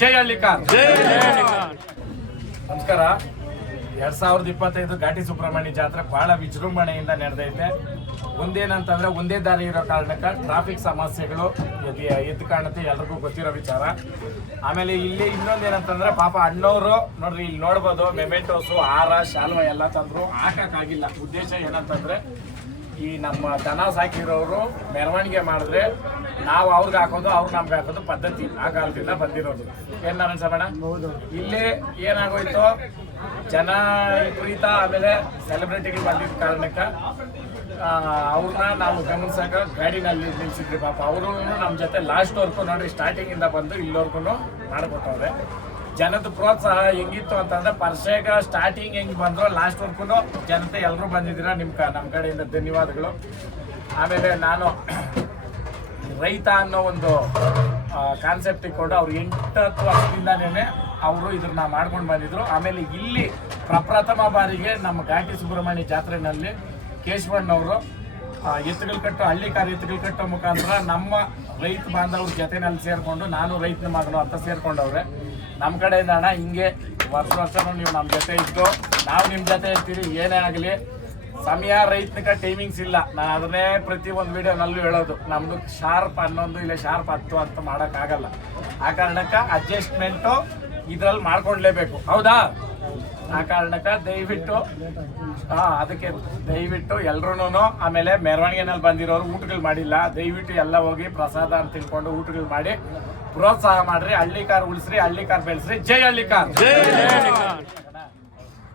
ಜೈ ಹಳ್ಳಿಕಾರ್. ನಮಸ್ಕಾರ. 2025 ಘಾಟಿ ಸುಬ್ರಹ್ಮಣ್ಯ ಜಾತ್ರೆ ಬಹಳ ವಿಜೃಂಭಣೆಯಿಂದ ನಡೆದೈತೆ. ಒಂದೇನಂತಂದ್ರೆ ಒಂದೇ ದಾರಿ ಇರೋ ಕಾರಣಕ್ಕೆ ಟ್ರಾಫಿಕ್ ಸಮಸ್ಯೆಗಳು ಎದ್ದು ಕಾಣುತ್ತೆ, ಎಲ್ರಿಗೂ ಗೊತ್ತಿರೋ ವಿಚಾರ. ಆಮೇಲೆ ಇಲ್ಲಿ ಇನ್ನೊಂದೇನಂತಂದ್ರೆ ಪಾಪ ಅಣ್ಣವರು ನೋಡ್ರಿ, ಇಲ್ಲಿ ನೋಡ್ಬೋದು ಮೆಮೆಂಟೋಸು, ಹಾರ, ಶಾಲ್ವ ಎಲ್ಲ ತಂದ್ರು, ಹಾಕಕ್ಕಾಗಿಲ್ಲ. ಉದ್ದೇಶ ಏನಂತಂದ್ರೆ ಈ ನಮ್ಮ ದನ ಸಾಕಿರೋರು ಮೆರವಣಿಗೆ ಮಾಡಿದ್ರೆ ನಾವು ಅವ್ರಿಗೆ ಹಾಕೋದು, ಅವ್ರು ನಮ್ಗೆ ಹಾಕೋದು ಪದ್ಧತಿ ಆ ಕಾಲದಿಂದ ಬಂದಿರೋದು. ಏನ್ ನಾರಾಯಣ ಇಲ್ಲಿ ಏನಾಗೋಯ್ತು, ಜನ ವಿಪರೀತ, ಆಮೇಲೆ ಸೆಲೆಬ್ರಿಟಿಗಳು ಬಂದಿದ್ದ ಕಾರಣಕ್ಕೆ ಅವ್ರನ್ನ ನಾವು ಗಮನಿಸಾಕ ಗಾಡಿನಲ್ಲಿ ನಿಲ್ಸಿದ್ರಿ. ಪಾಪ ಅವರು ನಮ್ಮ ಜೊತೆ ಲಾಸ್ಟ್ ವರ್ಕು ನೋಡ್ರಿ, ಸ್ಟಾರ್ಟಿಂಗ್ ಇಂದ ಬಂದು ಇಲ್ಲಿವರೆಗೂ ಮಾಡಿಕೊಟ್ಟವ್ರೆ. ಜನದ ಪ್ರೋತ್ಸಾಹ ಹೆಂಗಿತ್ತು ಅಂತಂದ್ರೆ ಪರ್ಸೆಗ ಸ್ಟಾರ್ಟಿಂಗ್ ಹೆಂಗ್ ಬಂದ್ರು ಲಾಸ್ಟ್ ವರ್ಗೂ ಜನತೆ ಎಲ್ಲರೂ ಬಂದಿದ್ದೀರಾ. ನಮ್ಮ ಕಡೆಯಿಂದ ಧನ್ಯವಾದಗಳು. ಆಮೇಲೆ ನಾನು ರೈತ ಅನ್ನೋ ಒಂದು ಕಾನ್ಸೆಪ್ಟ್ ಇಟ್ಕೊಂಡು ಅವ್ರು 8-10 ವರ್ಷದಿಂದಾನೇ ಅವರು ಇದನ್ನ ಮಾಡ್ಕೊಂಡು ಬಂದಿದ್ರು. ಆಮೇಲೆ ಇಲ್ಲಿ ಪ್ರಪ್ರಥಮ ಬಾರಿಗೆ ನಮ್ಮ ಘಾಟಿ ಸುಬ್ರಹ್ಮಣ್ಯ ಜಾತ್ರೆನಲ್ಲಿ ಕೇಶವಣ್ಣವರು ಎತ್ತುಗಳು ಕಟ್ಟೋ, ಹಳ್ಳಿಕಾರ್ ಎತ್ತುಗಳು ಕಟ್ಟೋ ಮುಖಾಂತರ ನಮ್ಮ ರೈತ ಬಾಂಧವ್ರ ಜೊತೆನಲ್ಲಿ ಸೇರಿಕೊಂಡು, ನಾನು ರೈತನ ಮಗನು ಅಂತ ಸೇರ್ಕೊಂಡವ್ರೆ. ನಮ್ಮ ಕಡೆಯಿಂದ ಅಣ್ಣ ಹಿಂಗೆ ವರ್ಷನೂ ನೀವು ನಮ್ಮ ಜೊತೆ ಇದ್ದು ನಾವು ನಿಮ್ಮ ಜೊತೆ ಇರ್ತೀರಿ. ಏನೇ ಆಗಲಿ ಸಮಯ ರೈತನಿಗೆ ಟೈಮಿಂಗ್ಸ್ ಇಲ್ಲ. ನಾನು ಅದನ್ನೇ ಪ್ರತಿ ಒಂದು ವಿಡಿಯೋನಲ್ಲೂ ಹೇಳೋದು, ನಮ್ಮದು ಶಾರ್ಪ್ 11 ಇಲ್ಲ ಶಾರ್ಪ್ 10 ಅಂತ ಮಾಡೋಕ್ಕಾಗಲ್ಲ. ಆ ಕಾರಣಕ್ಕೆ ಅಡ್ಜಸ್ಟ್ಮೆಂಟು ಇದರಲ್ಲಿ ಮಾಡ್ಕೊಡ್ಲೇಬೇಕು, ಹೌದಾ? ಆ ಕಾರಣಕ್ಕೆ ದಯವಿಟ್ಟು ಎಲ್ರೂ, ಆಮೇಲೆ ಮೆರವಣಿಗೆನಲ್ಲಿ ಬಂದಿರೋರು ಊಟಗಳು ಮಾಡಿಲ್ಲ, ದಯವಿಟ್ಟು ಎಲ್ಲ ಹೋಗಿ ಪ್ರಸಾದ ಅಂತ ತಿಳ್ಕೊಂಡು ಊಟಗಳು ಮಾಡಿ ಪ್ರೋತ್ಸಾಹ ಮಾಡ್ರಿ. ಹಳ್ಳಿಕಾರ್ ಉಳಿಸ್ರಿ, ಹಳ್ಳಿಕಾರ್ ಬೆಳೆಸ್ರಿ. ಜೈ ಹಳ್ಳಿಕಾರ್.